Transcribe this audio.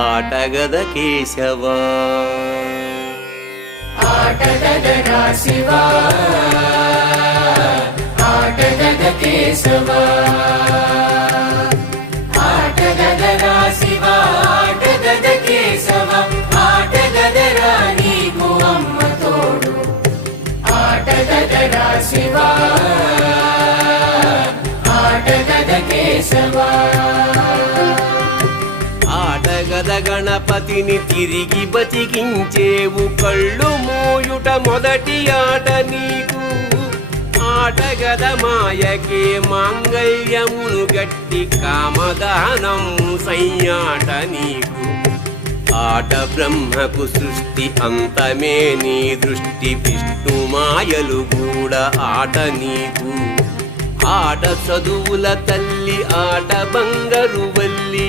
ఆటగద కేశవా ఆటగదరా శివా ఆటగద కేశవా ఆటగదరా శివా ఆటగద కేశవా ఆటగదరా నీకు అమ్మ తోడు ఆటగదరా శివా ఆటగద కేశవా ఆటగద గణపతిని తిరిగి బతికించేవు కళ్ళు మోయుట మొదటి ఆట నీకు ఆటగద మాయకే మాంగళ్యమును గట్టి కామదానం సయ్యాట నీకు ఆట బ్రహ్మకు సృష్టి అంతమే నీ దృష్టి విష్ణు మాయలు కూడా ఆట నీకు ఆట చదువుల తల్లి ఆట బంగారు వల్లి